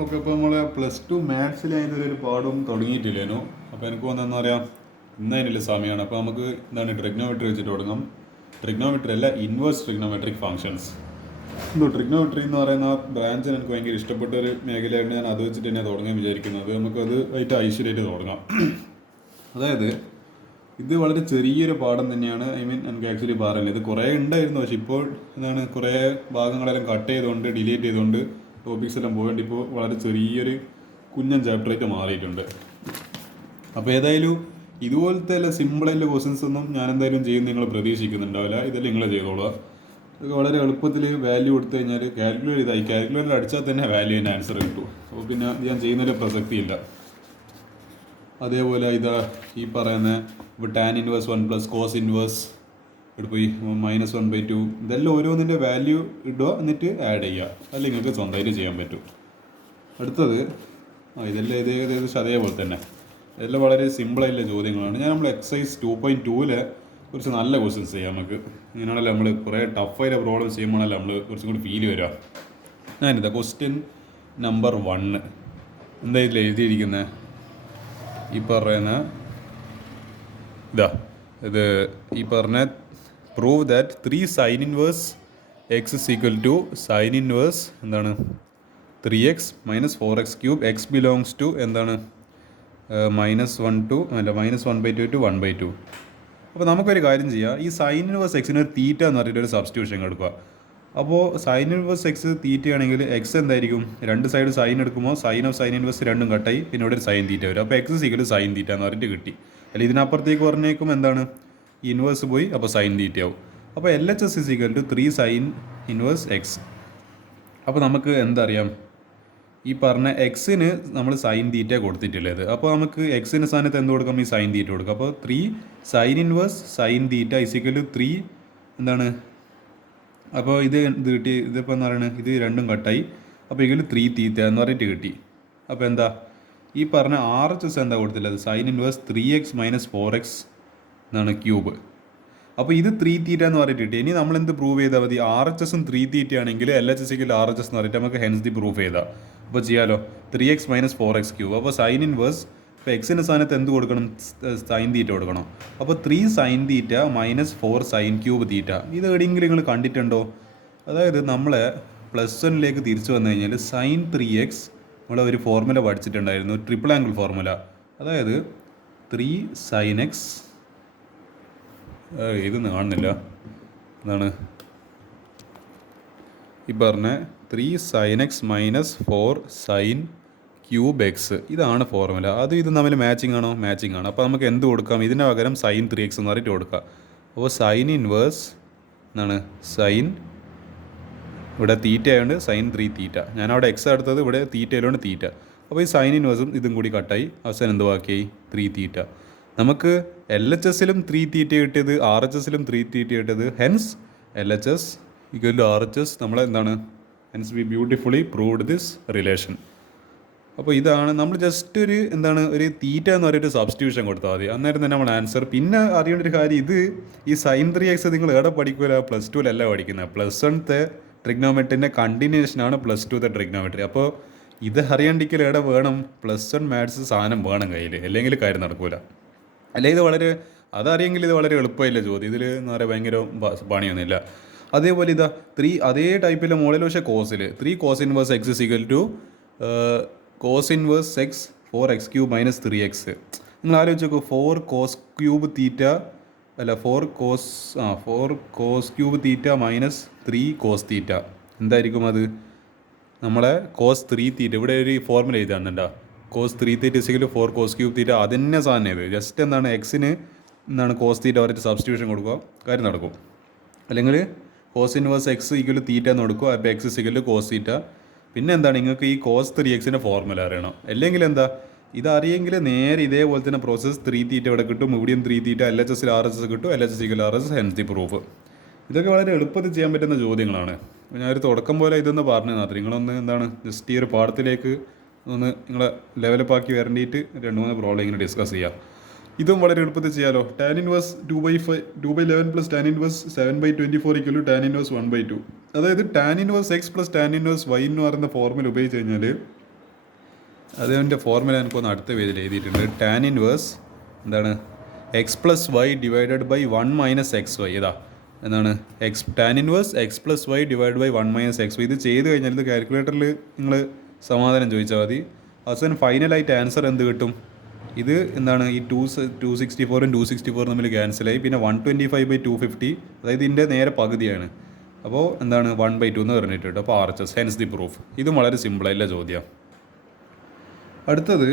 Okay, അപ്പോൾ നമ്മൾ +2 മാത്സിൽ അതിൻ്റെ പാഠം തുടങ്ങിയിട്ടില്ലേനു. അപ്പോൾ എനിക്ക് തോന്നുന്നത് പറയാം, ഇന്ന് അതിനുള്ള സമയമാണ്. അപ്പോൾ നമുക്ക് എന്താണ് ട്രിഗ്നോമെട്രി വെച്ചിട്ട് തുടങ്ങാം. ട്രിഗ്നോമെട്രി അല്ല, ഇൻവേഴ്സ് ട്രിഗ്നോമെട്രിക് ഫങ്ഷൻസ്. ട്രിഗ്നോമെട്രി എന്ന് പറയുന്ന ബ്രാഞ്ചിന് എനിക്ക് ഭയങ്കര ഇഷ്ടപ്പെട്ട ഒരു മേഖലയായിട്ട് ഞാൻ അത് വെച്ചിട്ട് തന്നെ തുടങ്ങാൻ വിചാരിക്കുന്നത്. നമുക്കത് ആയിട്ട് ഐശ്വര്യമായിട്ട് തുടങ്ങാം. അതായത് ഇത് വളരെ ചെറിയൊരു പാഠം തന്നെയാണ്. എനിക്ക് ആക്ച്വലി പറയാനില്ല, ഇത് കുറേ ഉണ്ടായിരുന്നു. പക്ഷെ ഇപ്പോൾ എന്താണ് കുറേ ഭാഗങ്ങളെല്ലാം കട്ട് ചെയ്തുകൊണ്ട് ഡിലീറ്റ് ചെയ്തുകൊണ്ട് ടോപ്പിക്സ് എല്ലാം പോയിട്ട് ഇപ്പോൾ വളരെ ചെറിയൊരു കുഞ്ഞൻ ചാപ്റ്ററായിട്ട് മാറിയിട്ടുണ്ട്. അപ്പോൾ ഏതായാലും ഇതുപോലത്തെ അല്ല സിമ്പിളായിട്ടുള്ള ക്വസ്റ്റ്യൻസ് ഒന്നും ഞാൻ എന്തായാലും ചെയ്യും നിങ്ങൾ പ്രതീക്ഷിക്കുന്നുണ്ടാവില്ല. ഇതെല്ലാം നിങ്ങൾ ചെയ്തോളുക. ഇതൊക്കെ വളരെ എളുപ്പത്തിൽ വാല്യൂ കൊടുത്തു കഴിഞ്ഞാൽ കാൽക്കുലേറ്റർ അടിച്ചാൽ തന്നെ വാല്യൂവിൻ്റെ ആൻസർ കിട്ടും. അപ്പോൾ പിന്നെ ഞാൻ ചെയ്യുന്നതിൽ പ്രസക്തിയില്ല. അതേപോലെ ഇതാ ഈ പറയുന്ന ഇപ്പോൾ ടാൻ ഇൻവേഴ്സ് 1 + കോസ് ഇൻവേഴ്സ് ഇവിടെ പോയി -1/2 ഇതെല്ലാം ഓരോന്നിൻ്റെ വാല്യൂ ഇടുക, എന്നിട്ട് ആഡ് ചെയ്യുക. അല്ലെങ്കിൽ നിങ്ങൾക്ക് സ്വന്തമായിട്ട് ചെയ്യാൻ പറ്റും. അടുത്തത് ഇതെല്ലാം ഏകദേശം അതേപോലെ തന്നെ. ഇതെല്ലാം വളരെ സിമ്പിളായിട്ടുള്ള ചോദ്യങ്ങളാണ്. നമ്മൾ എക്സസൈസ് 2.2 കുറച്ച് നല്ല ക്വസ്റ്റ്യൻസ് ചെയ്യാം നമുക്ക്. ഇങ്ങനെയാണല്ലോ നമ്മൾ കുറേ ടഫായിട്ട് പ്രോബ്ലംസ് ചെയ്യുമ്പോഴാണല്ലോ നമ്മൾ കുറച്ചും കൂടി ഫീൽ വരിക. ഞാനിതാ ക്വസ്റ്റ്യൻ നമ്പർ 1 എന്താ ഇതിൽ എഴുതിയിരിക്കുന്നത്? ഈ പറയുന്ന ഇത് ഈ പറഞ്ഞ prove that 3 sine inverse x is equal to sine inverse എന്താണ് 3x - 4x³ X belongs to എന്താണ് -1/2 ടു 1/2. അപ്പോൾ നമുക്കൊരു കാര്യം ചെയ്യാം. ഈ സൈൻ ഇൻവേഴ്സ് എക്സിന് ഒരു തീറ്റ എന്ന് പറഞ്ഞിട്ട് ഒരു സബ്സ്റ്റിറ്റ്യൂഷൻ എടുക്കുക. അപ്പോൾ സൈൻ ഇൻവേഴ്സ് എക്സ് തീറ്റ ആണെങ്കിൽ എക്സ് എന്തായിരിക്കും? രണ്ട് സൈഡ് സൈൻ എടുക്കുമ്പോൾ സൈൻ ഓഫ് സൈൻ ഇൻവേഴ്സ് രണ്ടും കട്ടായി, പിന്നെ ഇവിടെ ഒരു സൈൻ തീറ്റ വരും. അപ്പോൾ എക്സ് സീക്വൽ സൈൻ തീറ്റ എന്ന് പറഞ്ഞിട്ട് കിട്ടി. അല്ലെങ്കിൽ ഇതിനപ്പുറത്തേക്ക് പറഞ്ഞേക്കും എന്താണ് ഇൻവേഴ്സ് പോയി, അപ്പോൾ സൈൻ തീറ്റ ആവും. അപ്പോൾ LHS = 3 സൈൻ ഇൻവേഴ്സ് എക്സ്. അപ്പോൾ നമുക്ക് എന്തറിയാം? ഈ പറഞ്ഞ എക്സിന് നമ്മൾ സൈൻ തീറ്റ കൊടുത്തിട്ടില്ലത്. അപ്പോൾ നമുക്ക് എക്സിന് സ്ഥാനത്ത് എന്ത് കൊടുക്കാം? ഈ സൈൻ തീറ്റ കൊടുക്കാം. അപ്പോൾ 3 സൈൻ ഇൻവേഴ്സ് സൈൻ തീറ്റ = 3 എന്താണ്? അപ്പോൾ ഇത് കിട്ടി. ഇതിപ്പോൾ എന്ന് പറയുന്നത് ഇത് രണ്ടും കട്ടായി. അപ്പോൾ ഇതിൽ 3 തീറ്റ എന്ന് പറഞ്ഞിട്ട് കിട്ടി. അപ്പോൾ എന്താ ഈ പറഞ്ഞ RHS എന്താ കൊടുത്തില്ലത്? സൈൻ ഇൻവേഴ്സ് 3x - 4x എന്നാണ് ക്യൂബ്. അപ്പോൾ ഇത് 3 തീറ്റ എന്ന് പറഞ്ഞിട്ട് കിട്ടി. ഇനി നമ്മൾ എന്ത് പ്രൂവ് ചെയ്താൽ മതി? RHS 3 തീറ്റ ആണെങ്കിൽ LHS = RHS എന്ന് പറഞ്ഞിട്ട് നമുക്ക് ഹെൻസ് ദി പ്രൂഫ് ചെയ്താൽ. അപ്പോൾ ചെയ്യാലോ 3x - 4x³. അപ്പോൾ സൈൻ ഇൻവേഴ്സ് ഇപ്പോൾ എക്സിൻ്റെ സ്ഥാനത്ത് എന്ത് കൊടുക്കണം? സൈൻ തീറ്റ കൊടുക്കണം. അപ്പോൾ 3 സൈൻ തീറ്റ - 4 sin³ തീറ്റ. ഇത് എവിടെയെങ്കിലും നിങ്ങൾ കണ്ടിട്ടുണ്ടോ? അതായത് നമ്മളെ +1 തിരിച്ചു വന്നു കഴിഞ്ഞാൽ sin 3x നമ്മൾ ഒരു ഫോർമുല പഠിച്ചിട്ടുണ്ടായിരുന്നു, ട്രിപ്പിൾ ആംഗിൾ ഫോർമുല. അതായത് 3 sin x ഇതൊന്നും കാണുന്നില്ല. എന്താണ് ഈ പറഞ്ഞ 3 sin x - 4 sin³ x. ഇതാണ് ഫോർമുല. ഇതും തമ്മിൽ മാച്ചിങ് ആണോ? മാച്ചിങ് ആണ്. അപ്പോൾ നമുക്ക് എന്ത് കൊടുക്കാം? ഇതിന് പകരം sin 3x എന്ന് പറഞ്ഞിട്ട് കൊടുക്കാം. അപ്പോൾ സൈൻ ഇൻവേഴ്സ് എന്താണ് സൈൻ, ഇവിടെ തീറ്റ ആയതുകൊണ്ട് sin 3 തീറ്റ. ഞാനവിടെ എക്സ് എടുത്തത്, ഇവിടെ തീറ്റ ആയതുകൊണ്ട് തീറ്റ. അപ്പോൾ ഈ സൈൻ ഇൻവേഴ്സും ഇതും കൂടി കട്ടായി, അവസാനം എന്ത് ബാക്കിയായി? 3 തീറ്റ. നമുക്ക് LHS-ലും 3 തീറ്റ കിട്ടിയത്, RHS-ലും 3 തീറ്റ കിട്ടിയത്. Hence LHS = RHS. നമ്മളെന്താണ് hence V beautifully proved this relation. അപ്പോൾ ഇതാണ് നമ്മൾ ജസ്റ്റ് ഒരു തീറ്റ എന്ന് പറയുന്ന സബ്സ്റ്റിറ്റ്യൂഷൻ കൊടുത്താൽ മതി, അന്നേരം തന്നെ നമ്മുടെ ആൻസർ. പിന്നെ അറിയേണ്ട ഒരു കാര്യം, ഈ sin 3x നിങ്ങൾ എവിടെ പഠിക്കില്ല? +2 പഠിക്കുന്നത്. +1 ട്രിഗ്നോമെട്രിൻ്റെ കണ്ടിന്യൂഷനാണ് +2 ട്രിഗ്നോമെട്രി. അപ്പോൾ ഇത് അറിയാണ്ടിക്കൽ എവിടെ വേണം? +1 മാത്സ് സാധനം വേണം കയ്യിൽ, അല്ലെങ്കിൽ കാര്യം നടക്കൂല. അല്ലെങ്കിൽ അതറിയെങ്കിൽ ഇത് വളരെ എളുപ്പമില്ല ചോദ്യം. ഇതിൽ എന്ന് പറയുക ഭയങ്കര പണിയൊന്നുമില്ല. അതേപോലെ 3 അതേ ടൈപ്പിലെ മോഡൽ, പക്ഷേ കോസിൽ 3 cos inverse x = cos inverse x 4x³ - 3x. നിങ്ങൾ ആലോചിച്ച് നോക്കൂ, 4 cos³ തീറ്റ അല്ല 4 cos³ തീറ്റ - 3 cos തീറ്റ എന്തായിരിക്കും? അത് നമ്മളെ cos 3 തീറ്റ. ഇവിടെ ഒരു ഫോർമുല എഴുതാന്നുണ്ടോ? cos 3 തീറ്റ = 4 cos³ തീറ്റ. അതന്നെ സാധനം ഇത്. ജസ്റ്റ് എന്താണ് എക്സിന് എന്താണ് cos തീറ്റ അവരുടെ സബ്സ്റ്റിറ്റ്യൂഷൻ കൊടുക്കുക, കാര്യം നടക്കും. അല്ലെങ്കിൽ cos ഇൻവേഴ്സ് x = തീറ്റ എന്ന് കൊടുക്കുക. അപ്പോൾ x = cos തീറ്റ. പിന്നെ എന്താണ് നിങ്ങൾക്ക് ഈ cos 3x ഫോർമുല അറിയണം. അല്ലെങ്കിൽ എന്താ ഇതറിയെങ്കിൽ നേരെ ഇതേപോലെ തന്നെ പ്രോസസ്സ് 3 തീറ്റ ഇവിടെ കിട്ടും, ഇവിടെയും 3 തീറ്റ. LHS RHS കിട്ടും, LHS = RHS, hence the proof. ഇതൊക്കെ വളരെ എളുപ്പത്തിൽ ചെയ്യാൻ പറ്റുന്ന ചോദ്യങ്ങളാണ്. ഞാനൊരു തുടക്കം പോലെ ഇതൊന്ന് പറഞ്ഞു തന്നാൽ നിങ്ങളൊന്ന് എന്താണ് ജസ്റ്റ് ഈ ഒരു പാഠത്തിലേക്ക് ഒന്ന് നിങ്ങളെ ലെവലപ്പാക്കി വരേണ്ടിയിട്ട് 2-3 പ്രോബ്ലം ഇങ്ങനെ ഡിസ്കസ് ചെയ്യാം. ഇതും വളരെ എളുപ്പത്തിൽ ചെയ്യാലോ. Tan inverse 2/11 + tan inverse 7/24 = tan inverse 1/2. അതായത് tan inverse x + tan inverse y എന്ന് പറയുന്ന ഫോർമുല ഉപയോഗിച്ച് കഴിഞ്ഞാൽ അതിൻ്റെ ഫോർമുല എനിക്കൊന്ന് അടുത്ത പേജിൽ എഴുതിയിട്ടുണ്ട്. ടാൻ ഇൻവേഴ്സ് എന്താണ് x plus y divided by 1 minus x y. ഇതാ എന്താണ് tan inverse x plus y divide by 1 minus x y. ഇത് ചെയ്ത് കഴിഞ്ഞാൽ ഇത് കാൽക്കുലേറ്ററിൽ നിങ്ങൾ സമാധാനം ചോദിച്ചാൽ മതി. അവസാനം ഫൈനലായിട്ട് ആൻസർ എന്ത് കിട്ടും? ഇത് എന്താണ് ഈ 264 264 തമ്മിൽ ക്യാൻസലായി. പിന്നെ 125/250, അതായത് ഇതിൻ്റെ നേരെ പകുതിയാണ്. അപ്പോൾ എന്താണ് 1/2 എന്ന് പറഞ്ഞിട്ടുണ്ട്. അപ്പോൾ RHS ഹെൻസ് ദി പ്രൂഫ്. ഇതും വളരെ സിമ്പിളായിട്ടുള്ള ചോദ്യം. അടുത്തത്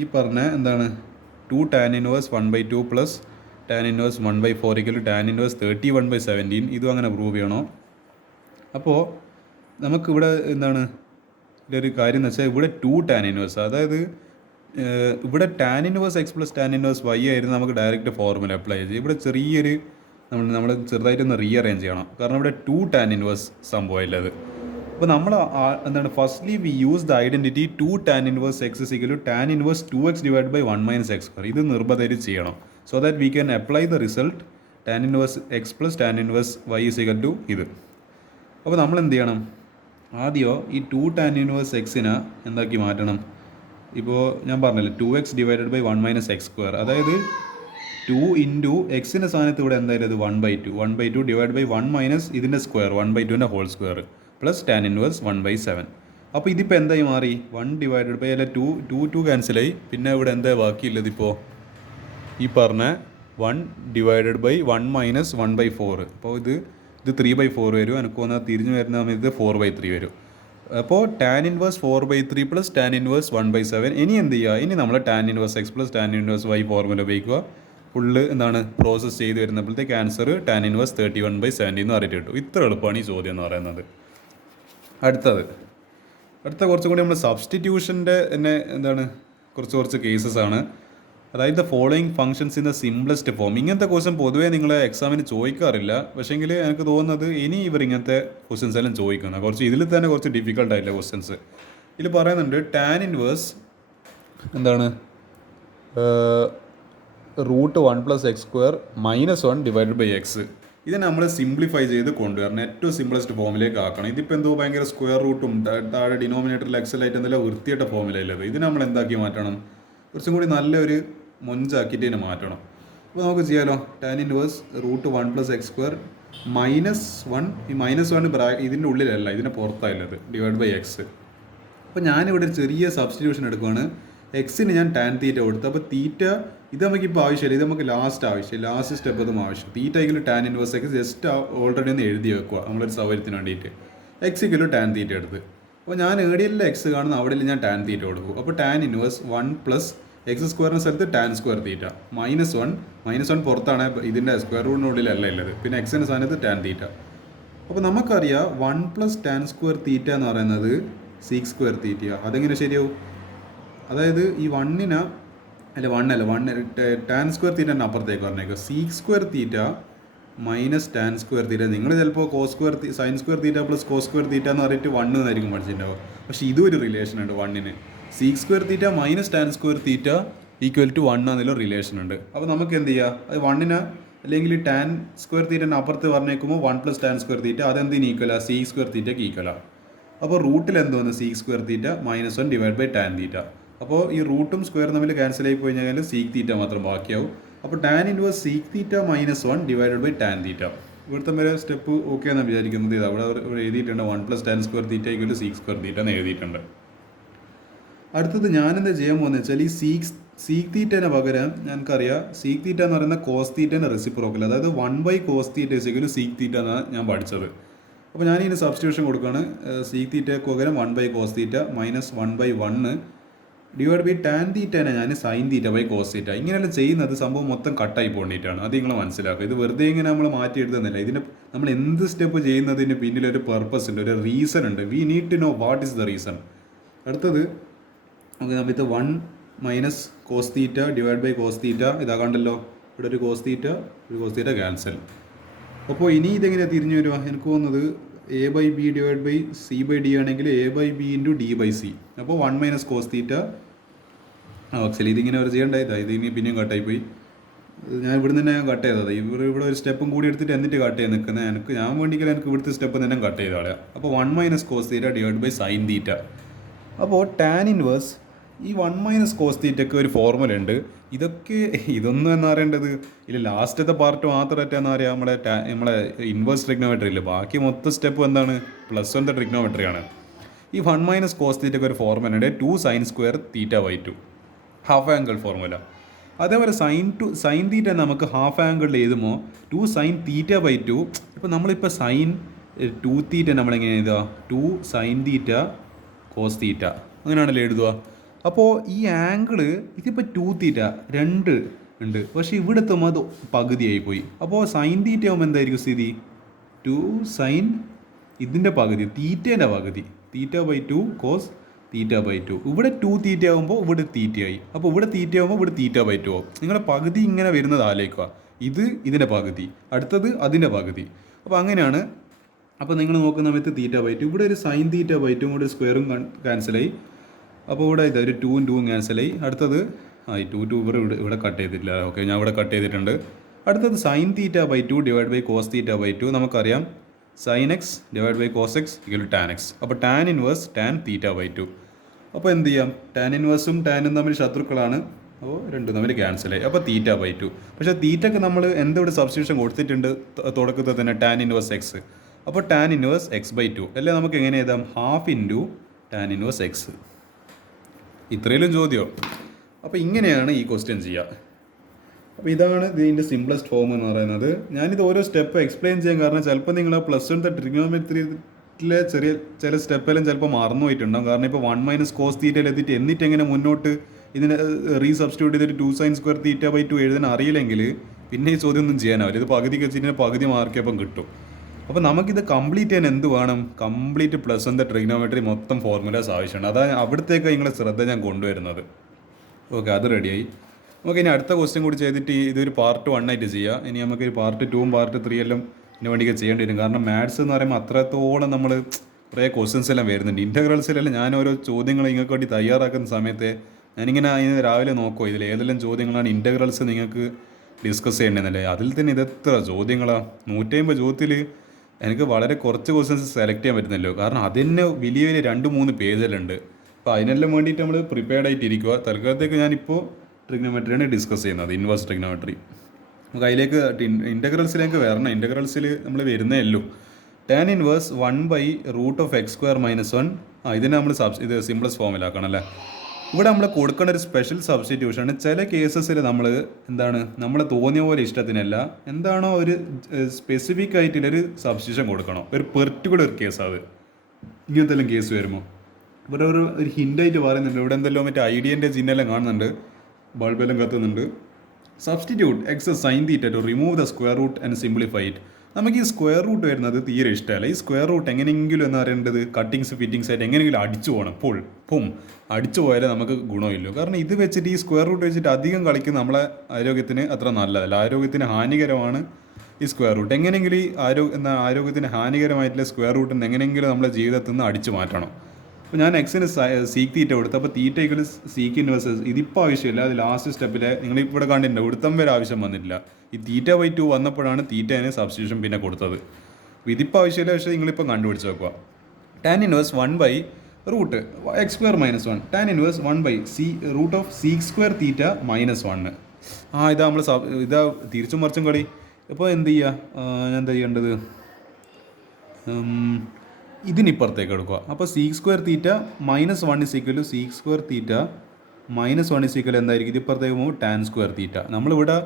ഈ പറഞ്ഞ എന്താണ് 2 tan inverse 1/2 plus tan inverse 1/4 = tan inverse 31/17. ഇതും അങ്ങനെ പ്രൂവ് ചെയ്യണോ? അപ്പോൾ നമുക്കിവിടെ എന്താണ് ഇതൊരു കാര്യം എന്ന് വെച്ചാൽ ഇവിടെ 2 tan inverse, അതായത് ഇവിടെ tan inverse x plus tan inverse y ആയിരുന്നു നമുക്ക് ഡയറക്റ്റ് ഫോർമുല അപ്ലൈ ചെയ്ത്. ഇവിടെ ചെറിയൊരു നമ്മൾ ചെറുതായിട്ടൊന്ന് റീഅറേഞ്ച് ചെയ്യണം, കാരണം ഇവിടെ 2 tan inverse സംഭവമില്ലത്. അപ്പോൾ നമ്മൾ എന്താണ് firstly we use the identity 2 tan inverse x = tan inverse 2x divide by 1 minus x square. ഇത് നിർബന്ധമായിട്ട് ചെയ്യണം. So that we can apply the result tan inverse x plus tan inverse y = ഇത്. അപ്പോൾ നമ്മൾ എന്ത് ചെയ്യണം? ആദ്യം ഈ 2 tan inverse x-നെ എന്താക്കി മാറ്റണം? ഇപ്പോൾ ഞാൻ പറഞ്ഞല്ലോ 2x divided by 1 minus x square, അതായത് 2 ഇൻറ്റു എക്സിൻ്റെ സ്ഥാനത്ത് ഇവിടെ എന്തായാലും ഇത് 1/2 ഡിവൈഡ് ബൈ 1 മൈനസ് ഇതിൻ്റെ സ്ക്വയർ 1/2ൻ്റെ whole square plus tan inverse 1/7. അപ്പോൾ ഇതിപ്പോൾ എന്തായി മാറി? 1 ഡിവൈഡഡ് ബൈ അല്ല 2 ക്യാൻസലായി. പിന്നെ ഇവിടെ എന്താ ബാക്കിയുള്ളത്? ഇപ്പോൾ ഈ പറഞ്ഞ 1 ഡിവൈഡഡ് ബൈ 1 മൈനസ് 1/4. അപ്പോൾ ഇത് 3/4 വരും. എനിക്ക് തോന്നുന്നത് തിരിഞ്ഞ് വരുന്ന സമയത്ത് 4/3 വരും. അപ്പോൾ tan inverse 4/3 plus tan inverse 1/7. ഇനി എന്ത് ചെയ്യുക? ഇനി നമ്മൾ tan inverse x plus tan inverse y formula ഉപയോഗിക്കുക. ഫുള്ള് എന്താണ് പ്രോസസ്സ് ചെയ്ത് വരുന്നപ്പോഴത്തേക്ക് ആൻസർ tan ഇൻവേഴ്സ് 31/17 എന്ന് പറഞ്ഞിട്ട് കിട്ടും. ഇത്ര എളുപ്പമാണ് ഈ ചോദ്യം എന്ന് പറയുന്നത്. അടുത്ത കുറച്ചും കൂടി നമ്മൾ സബ്സ്റ്റിറ്റ്യൂഷൻ്റെ തന്നെ എന്താണ് കുറച്ച് കേസസ് ആണ്. അതായത് the following functions in the simplest form. ഇങ്ങനത്തെ ക്വസ്റ്റ്യൻ പൊതുവേ നിങ്ങൾ എക്സാമിന് ചോദിക്കാറില്ല. പക്ഷേങ്കിൽ എനിക്ക് തോന്നുന്നത് ഇനി ഇവർ ഇങ്ങനത്തെ ക്വസ്റ്റ്യൻസ് എല്ലാം ചോദിക്കുന്നത് ഇതിൽ തന്നെ കുറച്ച് ഡിഫിക്കൽട്ടായില്ല ക്വസ്റ്റ്യൻസ്. ഇതിൽ പറയുന്നുണ്ട് ടാൻ ഇൻവേഴ്സ് എന്താണ് √1 + x² - 1 ഡിവൈഡഡ് ബൈ എക്സ്. ഇത് നമ്മൾ സിംപ്ലിഫൈ ചെയ്ത് കൊണ്ടുവരണം, ഏറ്റവും സിംപ്ലസ്റ്റ് ഫോമിലേക്ക് ആക്കണം. ഇതിപ്പോൾ എന്തോ ഭയങ്കര സ്ക്വയർ റൂട്ടും താഴെ ഡിനോമിനേറ്ററിൽ എക്സലായിട്ട് എന്തെല്ലാം വൃത്തിയിട്ട ഫോമിലല്ലത്. ഇത് നമ്മൾ എന്താക്കി മാറ്റണം? കുറച്ചും കൂടി നല്ലൊരു മൊഞ്ചാക്കിയിട്ട് ഇതിനെ മാറ്റണം. അപ്പോൾ നമുക്ക് ചെയ്യാമല്ലോ. ടാൻ ഇൻവേഴ്സ് √1 + x² -1, ഈ -1 ഇതിൻ്റെ ഉള്ളിലല്ല, ഇതിൻ്റെ പുറത്തായുള്ളത്, ഡിവൈഡ് ബൈ എക്സ്. അപ്പോൾ ഞാനിവിടെ ഒരു ചെറിയ സബ്സ്റ്റിറ്റ്യൂഷൻ എടുക്കുകയാണ്. എക്സിന് ഞാൻ ടാൻ തീറ്റ കൊടുത്തു. അപ്പോൾ തീറ്റ ഇത് നമുക്കിപ്പോൾ ആവശ്യമില്ല, ഇത് നമുക്ക് ലാസ്റ്റ് സ്റ്റെപ്പ് അതും ആവശ്യം. തീറ്റ = tan inverse X just already ഒന്ന് എഴുതി വെക്കുക നമ്മളൊരു സൗകര്യത്തിന് വേണ്ടിയിട്ട്. x = ടാൻ തീറ്റ എടുത്ത്. അപ്പോൾ ഞാൻ എവിടെയല്ല എക്സ് കാണുന്ന അവിടെയല്ല ഞാൻ ടാൻ തീറ്റ കൊടുക്കും. അപ്പോൾ ടാൻ ഇൻവേഴ്സ് 1 + x² സ്ഥലത്ത് ടാൻ സ്ക്വയർ തീറ്റ -1 പുറത്താണ്, ഇതിൻ്റെ സ്ക്വയർ റൂട്ടിനുള്ളിലല്ല ഉള്ളത്. പിന്നെ എക്സിൻ്റെ സ്ഥാനത്ത് ടാൻ തീറ്റ. അപ്പോൾ നമുക്കറിയാം 1 + ടാൻ സ്ക്വയർ തീറ്റ എന്ന് പറയുന്നത് sec² തീറ്റ. അതെങ്ങനെ ശരിയാവും? അതായത് ഈ 1 ടാൻ സ്ക്വയർ തീറ്റ തന്നെ അപ്പുറത്തേക്ക് പറഞ്ഞേക്കുക. sec² തീറ്റ - ടാൻ സ്ക്വയർ തീറ്റ. നിങ്ങൾ ചിലപ്പോൾ sin² തീറ്റ + cos² തീറ്റ എന്ന് പറഞ്ഞിട്ട് 1 എന്നായിരിക്കും പഠിച്ചിട്ടുണ്ടാവുക. പക്ഷേ ഇതും ഒരു റിലേഷൻ ഉണ്ട് 1-ന്. sec² തീറ്റ - ടാൻ സ്ക്വയർ തീറ്റ = 1 എന്നുള്ള റിലേഷൻ ഉണ്ട്. അപ്പോൾ നമുക്ക് എന്ത് ചെയ്യുക? അത് 1-ന് അല്ലെങ്കിൽ ടാൻ സ്ക്വയർ തീറ്റൻ്റെ അപ്പുറത്ത് പറഞ്ഞേക്കുമ്പോൾ 1 + ടാൻ സ്ക്വയർ തീറ്റ അതെന്തിന് ഈക്വലാണ്? sec² തീറ്റയ്ക്ക് ഈക്വലാണ്. അപ്പോൾ റൂട്ടിൽ എന്തോന്ന് sec² theta -1 divide by tan theta. അപ്പോൾ ഈ റൂട്ടും സ്ക്വയറും തമ്മിൽ ക്യാൻസൽ ആയി പോയി കഴിഞ്ഞാൽ sec തീറ്റ മാത്രം ബാക്കിയാവും. അപ്പോൾ tan inverse sec theta -1 divided by tan theta. ഇവിടുത്തെ വരെ സ്റ്റെപ്പ് ഓക്കെ എന്നാണ് വിചാരിക്കുന്നത്. ഇത് അവിടെ എഴുതിയിട്ടുണ്ട് 1 + ടാൻ സ്ക്വയർ തീറ്റ = sec² തീറ്റ എന്ന് എഴുതിയിട്ടുണ്ട്. അടുത്തത് ഞാനെന്താ ചെയ്യാൻ പോകുന്നത് വെച്ചാൽ ഈ sec തീറ്റേനെ പകരം ഞങ്ങൾക്കറിയാം sec തീറ്റ എന്ന് പറയുന്ന cos തീറ്റേൻ്റെ റെസിപ്രോക്കൽ, അതായത് 1/cos തീറ്റ = sec തീറ്റ എന്നാണ് ഞാൻ പഠിച്ചത്. അപ്പോൾ ഞാനിതിന് സബ്സ്റ്റിറ്റ്യൂഷൻ കൊടുക്കുകയാണ്. sec തീറ്റയ്ക്ക് പകരം 1/cos theta -1/1 divide by tan തീറ്റേനെ ഞാൻ sin θ/cos തീറ്റ. ഇങ്ങനെയല്ല ചെയ്യുന്നത്, സംഭവം മൊത്തം കട്ടായി പോകേണ്ടിയിട്ടാണ്. അത് നിങ്ങൾ മനസ്സിലാക്കുക. ഇത് വെറുതെ ഇങ്ങനെ നമ്മൾ മാറ്റി എഴുതുന്നില്ല. ഇതിന് നമ്മൾ എന്ത് സ്റ്റെപ്പ് ചെയ്യുന്നതിന് പിന്നിലൊരു പർപ്പസ് ഉണ്ട്, ഒരു റീസൺ ഉണ്ട്. We need to know what is the reason. അടുത്തത് നമുക്ക് 1 - cos theta divide by cos theta. ഇതാകണ്ടല്ലോ, ഇവിടെ ഒരു cos തീറ്റ ക്യാൻസൽ. അപ്പോൾ ഇനി ഇതെങ്ങനെയാണ് തിരിഞ്ഞു വരിക? എനിക്ക് തോന്നുന്നത് a/b ഡിവൈഡ് ബൈ c/d ആണെങ്കിൽ a/b × d/c. അപ്പോൾ 1 - cos തീറ്റ. ആക്ച്വലി ഇതിങ്ങനെ ഒരു ചെയ്യേണ്ടതാ. ഇത് ഇനി പിന്നെയും കട്ടായിപ്പോയി. ഞാൻ ഇവിടുന്ന് തന്നെ കട്ട് ചെയ്തത്. ഇവിടെ ഒരു സ്റ്റെപ്പും കൂടി എടുത്തിട്ട് എന്നിട്ട് കട്ട് ചെയ്ത് നിൽക്കുന്നത്. ഞാൻ വേണ്ടിക്കല്ല എനിക്ക് ഇവിടുത്തെ സ്റ്റെപ്പ് തന്നെ കട്ട് ചെയ്ത് കളയാം. അപ്പോൾ 1 - cos theta divide by sin theta. അപ്പോൾ ടാൻ ഇൻവേഴ്സ് ഈ 1 മൈനസ് കോസ് തീറ്റയ്ക്ക് ഒരു ഫോർമുല ഉണ്ട്. ഇതൊന്നും എന്നാ അറിയേണ്ടത്, ഇല്ല ലാസ്റ്റത്തെ പാർട്ട് മാത്രമായിട്ട് എന്നാ പറയുക, നമ്മളെ ഇൻവേഴ്സ് ട്രിഗ്നോമെട്രി ഇല്ല, ബാക്കി മൊത്തം സ്റ്റെപ്പ് എന്താണ്, +1 ട്രിഗ്നോമെട്രിയാണ്. ഈ 1 മൈനസ് കോസ് തീറ്റയ്ക്ക് ഒരു ഫോർമുല ഉണ്ട്, 2 sine square theta by 2, half angle formula. അതേപോലെ സൈൻ തീറ്റ നമുക്ക് ഹാഫ് ആംഗിളിൽ എഴുതുമ്പോൾ 2 സൈൻ തീറ്റ ബൈ 2. ഇപ്പോൾ നമ്മളിപ്പോൾ സൈൻ 2 തീറ്റ നമ്മളെങ്ങനെ എഴുതുക, 2 സൈൻ തീറ്റ കോസ് തീറ്റ അങ്ങനെയാണല്ലോ എഴുതുക. അപ്പോൾ ഈ ആംഗിള് ഇതിപ്പോൾ 2 തീറ്റ 2 ഉണ്ട്, പക്ഷേ ഇവിടെ എത്തുമ്പോൾ അത് പകുതിയായി പോയി. അപ്പോൾ സൈൻ തീറ്റ ആകുമ്പോൾ എന്തായിരിക്കും സ്ഥിതി, 2 സൈൻ ഇതിൻ്റെ പകുതി, തീറ്റേൻ്റെ പകുതി, theta by 2 cos theta by 2. ഇവിടെ 2 തീറ്റ ആകുമ്പോൾ ഇവിടെ തീറ്റയായി, അപ്പോൾ ഇവിടെ തീറ്റ ആകുമ്പോൾ ഇവിടെ തീറ്റ ബൈ 2 ആവും. നിങ്ങളുടെ പകുതി ഇങ്ങനെ വരുന്നത് ആലോചിക്കുക, ഇത് ഇതിൻ്റെ പകുതി, അടുത്തത് അതിൻ്റെ പകുതി. അപ്പോൾ അങ്ങനെയാണ്. അപ്പോൾ നിങ്ങൾ നോക്കുന്ന സമയത്ത് തീറ്റ ബൈ 2, ഇവിടെ ഒരു സൈൻ തീറ്റ ബൈ 2 കൂടെ സ്ക്വയറും ക്യാൻസലായി. അപ്പോൾ ഇവിടെ ഇത് ഒരു 2 2 ക്യാൻസലായി. അടുത്തത് ഈ 2 ഇവിടെ കട്ട് ചെയ്തിട്ടില്ല, ഓക്കെ ഞാൻ ഇവിടെ കട്ട് ചെയ്തിട്ടുണ്ട്. അടുത്തത് sine theta by 2 divide by cos theta by 2. നമുക്കറിയാം sine x divide by cos x equal to tan x. അപ്പോൾ tan inverse tan theta by 2. അപ്പോൾ എന്ത് ചെയ്യാം, ടാൻ ഇൻവേഴ്സും ടാനും തമ്മിൽ ശത്രുക്കളാണ്, അപ്പോൾ രണ്ടും തമ്മിൽ ക്യാൻസലായി. അപ്പോൾ തീറ്റ ബൈ 2. പക്ഷേ തീറ്റയ്ക്ക് നമ്മൾ എന്തിവിടെ സബ്സ്റ്റിറ്റ്യൂഷൻ കൊടുത്തിട്ടുണ്ട്, തുടക്കത്തിൽ തന്നെ ടാൻ ഇൻവേഴ്സ് എക്സ്. അപ്പോൾ ടാൻ ഇൻവേഴ്സ് എക്സ് ബൈ 2 അല്ലേ, നമുക്ക് എങ്ങനെ എഴുതാം, half into tan inverse x. ഇത്രയിലും ചോദ്യം. അപ്പോൾ ഇങ്ങനെയാണ് ഈ ക്വസ്റ്റ്യൻ ചെയ്യുക. അപ്പോൾ ഇതാണ് ഇതിൻ്റെ സിംപ്ലസ്റ്റ് ഫോം എന്ന് പറയുന്നത്. ഞാനിത് ഓരോ സ്റ്റെപ്പ് എക്സ്പ്ലെയിൻ ചെയ്യാൻ കാരണം ചിലപ്പോൾ നിങ്ങൾ +1 ട്രിഗ്നോമെട്രിയിലെ ചില സ്റ്റെപ്പെല്ലാം ചിലപ്പോൾ മറന്നു പോയിട്ടുണ്ടാകും. കാരണം ഇപ്പോൾ 1 മൈനസ് കോസ് തീറ്റയിൽ എത്തിയിട്ട് എന്നിട്ട് എങ്ങനെ മുന്നോട്ട് ഇതിനെ റീസബ്സ്റ്റിറ്റ്യൂട്ട് ചെയ്തിട്ട് 2 സൈൻ സ്ക്വയർ തീറ്റ ബൈ 2 എഴുതാൻ അറിയില്ലെങ്കിൽ പിന്നെ ഈ ചോദ്യം ഒന്നും ചെയ്യാനാവില്ല. ഇത് പകുതി വെച്ചിട്ട് പകുതി മാർക്ക് അപ്പം കിട്ടും. അപ്പോൾ നമുക്കിത് കംപ്ലീറ്റ് ചെയ്യാൻ എന്ത് വേണം, കംപ്ലീറ്റ് +1 ട്രിഗ്നോമെട്രി മൊത്തം ഫോർമുലാസ് ആവശ്യമുണ്ട്. അതാണ് അവിടത്തേക്ക് നിങ്ങളെ ശ്രദ്ധ ഞാൻ കൊണ്ടുവരുന്നത്. ഓക്കെ, അത് റെഡിയായി. നമുക്ക് ഇനി അടുത്ത ക്വസ്റ്റ്യൻ കൂടി ചെയ്തിട്ട് ഇതൊരു പാർട്ട് 1 ആയിട്ട് ചെയ്യാം. ഇനി നമുക്ക് പാർട്ട് 2 പാർട്ട് 3 എല്ലാം ഇതിന് വേണ്ടിയൊക്കെ ചെയ്യേണ്ടി വരും. കാരണം മാത്സ് എന്ന് പറയുമ്പോൾ അത്രത്തോളം നമ്മൾ കുറേ ക്വസ്റ്റ്യൻസ് എല്ലാം വരുന്നുണ്ട്. ഇൻ്റഗ്രൽസിലെല്ലാം ഞാൻ ഓരോ ചോദ്യങ്ങൾ നിങ്ങൾക്ക് വേണ്ടി തയ്യാറാക്കുന്ന സമയത്ത് ഞാനിങ്ങനെ അതിന് രാവിലെ നോക്കുമോ ഇതിൽ ഏതെല്ലാം ചോദ്യങ്ങളാണ് ഇൻ്റഗ്രൽസ് നിങ്ങൾക്ക് ഡിസ്കസ് ചെയ്യേണ്ടതെന്നല്ലേ. അതിൽ തന്നെ ഇതെത്ര ചോദ്യങ്ങളാണ്, 150 ചോദ്യത്തിൽ എനിക്ക് വളരെ കുറച്ച് ക്വസ്റ്റ്യൻസ് സെലക്ട് ചെയ്യാൻ പറ്റുന്നല്ലോ. കാരണം അതിന് വലിയ വലിയ 2-3 പേജെല്ലാം. അപ്പോൾ അതിനെല്ലാം വേണ്ടിയിട്ട് നമ്മൾ പ്രിപ്പയർഡ് ആയിട്ടിരിക്കുക. തൽക്കാലത്തേക്ക് ഞാനിപ്പോൾ ട്രിഗ്നോമെട്രിയാണ് ഡിസ്കസ് ചെയ്യുന്നത്, ഇൻവേഴ്സ് ട്രിഗ്നോമെട്രി. നമുക്ക് അതിലേക്ക് ഇൻ്റഗ്രൽസിലേക്ക് വരണം. ഇൻ്റഗ്രൽസിൽ നമ്മൾ വരുന്നേ ഉള്ളൂ. ടാൻ ഇൻവേഴ്സ് 1/√(x²-1) ഇതിനെ നമ്മൾ ഇത് സിംപ്ലസ്റ്റ് ഫോമിലാക്കണം അല്ലേ. ഇവിടെ നമ്മൾ കൊടുക്കേണ്ട ഒരു സ്പെഷ്യൽ സബ്സ്റ്റിറ്റ്യൂഷനാണ്. ചില കേസസിൽ നമ്മൾ എന്താണ്, നമ്മൾ തോന്നിയ പോലെ ഇഷ്ടത്തിനല്ല, എന്താണോ ഒരു സ്പെസിഫിക് ആയിട്ടുള്ളൊരു സബ്സ്റ്റിറ്റ്യൂഷൻ കൊടുക്കണം. ഒരു പെർട്ടിക്കുലർ കേസ് അത് ഇങ്ങനത്തെ എല്ലാം കേസ് വരുമ്പോൾ ഇവിടെ ഒരു ഹിൻ്റായിട്ട് പറയുന്നുണ്ട്. ഇവിടെ എന്തെല്ലോ മറ്റേ ഐഡിയൻ്റെ ചിഹ്നെല്ലാം കാണുന്നുണ്ട്, ബൾബെല്ലാം കത്തുന്നുണ്ട്. Substitute x sine theta to remove the square root and simplify it. നമുക്ക് ഈ സ്ക്വയർ റൂട്ട് വരുന്നത് തീരെ ഇഷ്ടമല്ല. ഈ സ്ക്വയർ റൂട്ട് എങ്ങനെയെങ്കിലും എന്ന് പറയേണ്ടത് ഫിറ്റിങ്സ് ആയിട്ട് എങ്ങനെയെങ്കിലും അടിച്ചു പോകണം. അടിച്ചു പോയാലേ നമുക്ക് ഗുണമില്ല. കാരണം ഇത് വെച്ചിട്ട് ഈ സ്ക്വയർ റൂട്ട് വെച്ചിട്ട് അധികം കളിക്കുന്ന നമ്മളെ ആരോഗ്യത്തിന് അത്ര നല്ലതല്ല. ആരോഗ്യത്തിന് ഹാനികരമാണ് ഈ സ്ക്വയർ റൂട്ട്. എങ്ങനെയെങ്കിലും ഈ ആരോഗ്യത്തിന് ഹാനികരമായിട്ടുള്ള സ്ക്വയർ റൂട്ടിന് എങ്ങനെയെങ്കിലും നമ്മളെ ജീവിതത്തിൽ നിന്ന് അടിച്ചു മാറ്റണം. അപ്പോൾ ഞാൻ എക്സിന് സീക്ക് തീറ്റ കൊടുത്തു. അപ്പോൾ തീറ്റ ഈക്വൽ സീക്ക് ഇൻവേഴ്സ് ഇതിപ്പോൾ ആവശ്യമില്ല. അത് ലാസ്റ്റ് സ്റ്റെപ്പിൽ നിങ്ങളിവിടെ കണ്ടിട്ടുണ്ട്, ഇവിടുത്തം വരെ ആവശ്യം വന്നിട്ടില്ല. ഈ തീറ്റ ബൈ 2 വന്നപ്പോഴാണ് തീറ്റേനെ സബ്സ്റ്റിറ്റ്യൂഷൻ പിന്നെ കൊടുത്തത്. അപ്പോൾ ഇതിപ്പോൾ ആവശ്യമില്ല, പക്ഷേ നിങ്ങളിപ്പോൾ കണ്ടുപിടിച്ച് വെക്കുക. Tan inverse 1/√(x²-1) tan inverse 1/√(sec² തീറ്റ -1). ഇതാ നമ്മൾ ഇതാ തിരിച്ചും മറിച്ചും കളി. ഇപ്പോൾ എന്ത് ചെയ്യുക, ഞാൻ എന്താ ചെയ്യേണ്ടത്, ഇതിനിപ്പുറത്തേക്ക് എടുക്കുക. അപ്പോൾ sec² തീറ്റ -1 = sec² തീറ്റ -1 എന്തായിരിക്കും, ഇതിപ്പുറത്തേക്ക് പോകുമ്പോൾ tan² തീറ്റ. നമ്മളിവിടെ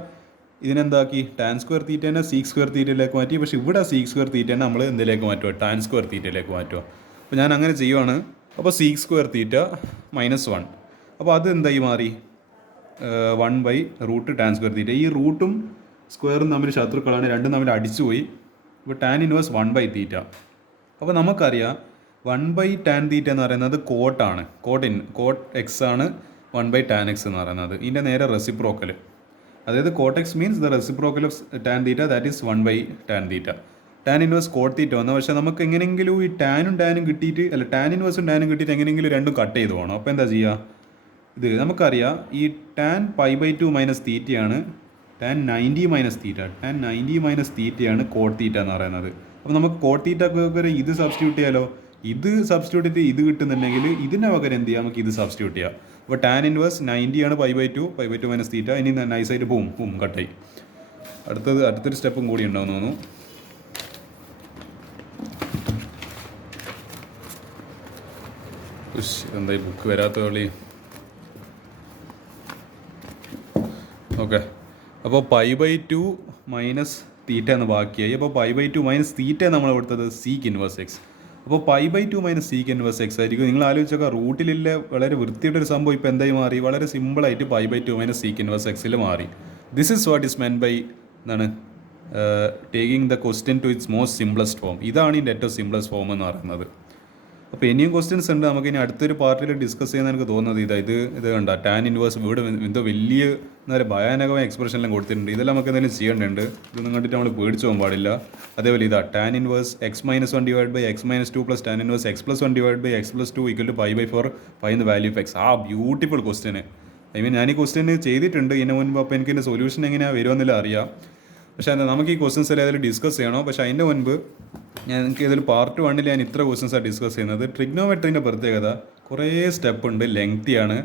ഇതിനെന്താക്കി, tan² തീറ്റേനെ sec² തീറ്റയിലേക്ക് മാറ്റി. പക്ഷേ ഇവിടെ sec² തീറ്റേനെ നമ്മൾ എന്തിലേക്ക് മാറ്റുക, tan² തീറ്റയിലേക്ക് മാറ്റുക. അപ്പോൾ ഞാൻ അങ്ങനെ ചെയ്യുവാണ്. അപ്പോൾ sec² തീറ്റ -1, അപ്പോൾ അത് എന്തായി മാറി, 1/√tan² തീറ്റ. ഈ റൂട്ടും സ്ക്വയറും തമ്മിൽ ശത്രുക്കളാണ്, രണ്ടും തമ്മിൽ അടിച്ചുപോയി. ഇപ്പോൾ ടാൻ ഇൻവേഴ്സ് 1/θ. അപ്പോൾ നമുക്കറിയാം 1/tan θ എന്ന് പറയുന്നത് കോട്ടാണ്, കോട്ട് എക്സ് ആണ് 1/tan x എന്ന് പറയുന്നത്. ഇതിൻ്റെ നേരെ റെസിപ്രോക്കൽ, അതായത് cot x means the reciprocal of tan θ, that is 1/tan θ. Tan inverse cot theta വന്നു. പക്ഷേ നമുക്ക് എങ്ങനെയെങ്കിലും ഈ ടാനും കിട്ടിയിട്ട്, അല്ല ടാൻ ഇൻവേഴ്സും ടാനും കിട്ടിയിട്ട് എങ്ങനെയെങ്കിലും രണ്ടും കട്ട് ചെയ്ത് പോകണം. അപ്പോൾ എന്താ ചെയ്യുക, ഇത് നമുക്കറിയാം ഈ tan π/2 - തീറ്റയാണ് tan 90 - θ. tan 90 - θയാണ് കോട്ട് തീറ്റ എന്ന് പറയുന്നത്. അപ്പോൾ നമുക്ക് കോട്ട് തീറ്റക്ക് ഇത് സബ്സ്റ്റിറ്റ്യൂട്ട് ചെയ്യാലോ. ഇത് സബ്സ്റ്റിറ്റ്യൂട്ട് ചെയ്തിട്ട് ഇത് കിട്ടുന്നുണ്ടെങ്കിൽ ഇതിനെ പകരം എന്ത് ചെയ്യാം, നമുക്ക് ഇത് സബ്സ്റ്റിറ്റ്യൂട്ട് ചെയ്യാം. അപ്പോൾ ടാൻ ഇൻവേഴ്സ് 90 ആണ് π/2 മൈനസ് തീറ്റ. ഇനി നൈസായിട്ട് പോവും കട്ടായി. അടുത്തൊരു സ്റ്റെപ്പും കൂടി ഉണ്ടാവും തോന്നുന്നു. എന്താ ഈ ബുക്ക് വരാത്ത കളി. ഓക്കെ, അപ്പോൾ π/2 മൈനസ് തീറ്റ എന്ന് ബാക്കിയായി. അപ്പോൾ π/2 മൈനസ് തീറ്റ നമ്മൾ കൊടുത്തത് സീക്ക് ഇൻവേഴ്സ് എക്സ്. അപ്പോൾ π/2 മൈനസ് സീക്ക് ഇൻവേഴ്സ് എക്സ് ആയിരിക്കും. നിങ്ങൾ ആലോചിച്ചൊക്കെ റൂട്ടിലില്ല വളരെ വൃത്തിയുടെ ഒരു സംഭവം ഇപ്പോൾ എന്തായി മാറി, വളരെ സിമ്പിളായിട്ട് π/2 മൈനസ് സീക്ക് ഇൻവേഴ്സ് എക്സിൽ മാറി. This is what is meant by എന്താണ് taking the question to its most simplest form. ഇതാണ് ഇതിൻ്റെ ഏറ്റവും സിംപ്ലസ്റ്റ് ഫോം എന്ന് പറയുന്നത്. അപ്പോൾ ഇനിയും ക്വസ്റ്റ്യൻസ് ഉണ്ട്, നമുക്ക് ഇനി അടുത്തൊരു പാർട്ടിൽ ഡിസ്കസ് ചെയ്യാൻ എനിക്ക് തോന്നുന്നത് ഇത് കണ്ട ടാൻ ഇൻവേഴ്സ് വീട് എന്തോ വലിയ എന്താ പറയുക ഭയാനകമായ എക്സ്പ്രഷനെല്ലാം കൊടുത്തിട്ടുണ്ട്. ഇതെല്ലാം നമുക്ക് എന്തെങ്കിലും ചെയ്യേണ്ടതുണ്ട്. ഇതൊന്നും കണ്ടിട്ട് നമ്മൾ പേടിച്ചു പോകാൻ പാടില്ല. അതേപോലെ tan inverse x-1 divide by x-2 plus tan inverse x+1 divide by x+2 equal to π/4 find the value of x. Beautiful question. ഞാൻ ഈ ക്വസ്റ്റ്യന് ചെയ്തിട്ടുണ്ട് ഇതിന് മുൻപ്. അപ്പോൾ എനിക്ക് ഇതിൻ്റെ സൊല്യൂഷൻ എങ്ങനെയാണ് വരുമെന്നില്ല അറിയാം. പക്ഷേ നമുക്ക് ഈ ക്വസ്റ്റ്യൻസ് എല്ലാം അതിൽ ഡിസ്കസ് ചെയ്യണോ. പക്ഷേ അതിൻ്റെ മുൻപ് എനിക്ക് ഇതിൽ പാർട്ട് 1 ഞാൻ ഇത്ര ക്വസ്റ്റ്യൻസാണ് ഡിസ്കസ് ചെയ്യുന്നത്. ട്രിഗ്നോമെട്രീൻ്റെ പ്രത്യേകത കുറേ സ്റ്റെപ്പ് ഉണ്ട്, ലെങ്തിയാണ്.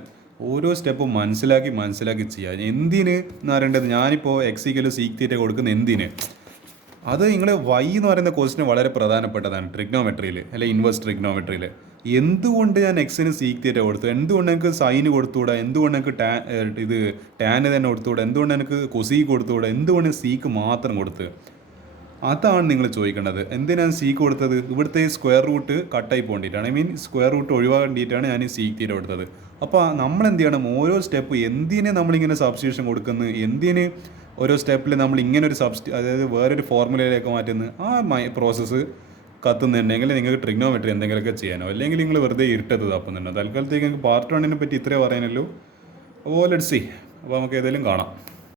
ഓരോ സ്റ്റെപ്പും മനസ്സിലാക്കി ചെയ്യുക. എന്തിന് എന്ന് പറയേണ്ടത്, ഞാനിപ്പോൾ x സീക്ക് തീറ്റ കൊടുക്കുന്ന എന്തിന്, അത് നിങ്ങൾ വൈ എന്ന് പറയുന്ന ക്വസ്റ്റ്യൻ വളരെ പ്രധാനപ്പെട്ടതാണ് ട്രിഗ്നോമെട്രിയിൽ, അല്ലെ ഇൻവേഴ്സ് ട്രിഗ്നോമെട്രിയിൽ. എന്തുകൊണ്ട് ഞാൻ എക്സിന് സീക്ക് തീറ്റ കൊടുത്തു, എന്തുകൊണ്ട് എനിക്ക് സൈന് കൊടുത്തുകൂടാ, എന്തുകൊണ്ട് എനിക്ക് ടാന് തന്നെ കൊടുത്തുകൂടാ, എന്തുകൊണ്ട് എനിക്ക് കൊസീക്ക് കൊടുത്തുകൂടാ, എന്തുകൊണ്ട് സീക്ക് മാത്രം കൊടുത്ത്, അതാണ് നിങ്ങൾ ചോദിക്കേണ്ടത്. എന്തിനാണ് സീക്ക് കൊടുത്തത്, ഇവിടുത്തെ സ്ക്വയർ റൂട്ട് കട്ടായി പോകേണ്ടിയിട്ടാണ്, സ്ക്വയർ റൂട്ട് ഒഴിവാക്കേണ്ടിയിട്ടാണ് ഞാൻ ഈ സീക്ക് തീറ്റ കൊടുത്തത്. അപ്പോൾ നമ്മൾ എന്ത് ചെയ്യണം, ഓരോ സ്റ്റെപ്പ് എന്തിനെ നമ്മളിങ്ങനെ സബ്സ്റ്റിറ്റ്യൂഷൻ കൊടുക്കുന്നത്, എന്തിന് ഓരോ സ്റ്റെപ്പിൽ നമ്മൾ ഇങ്ങനെ ഒരു അതായത് വേറൊരു ഫോർമുലയിലേക്ക് മാറ്റുന്നത്, പ്രോസസ്സ് കത്തുന്നുണ്ടെങ്കിൽ നിങ്ങൾക്ക് ട്രിഗ്നോമെട്രി എന്തെങ്കിലുമൊക്കെ ചെയ്യാനോ, അല്ലെങ്കിൽ നിങ്ങൾ വെറുതെ ഇരുട്ടത് തപ്പുന്നുണ്ടോ. തൽക്കാലത്തേക്ക് നിങ്ങൾക്ക് പാർട്ട് 1 പറ്റി ഇത്രേ പറയാനുള്ളൂ. അപ്പോൾ ലെറ്റ്സ് സീ. അപ്പോൾ നമുക്ക് ഏതെങ്കിലും കാണാം.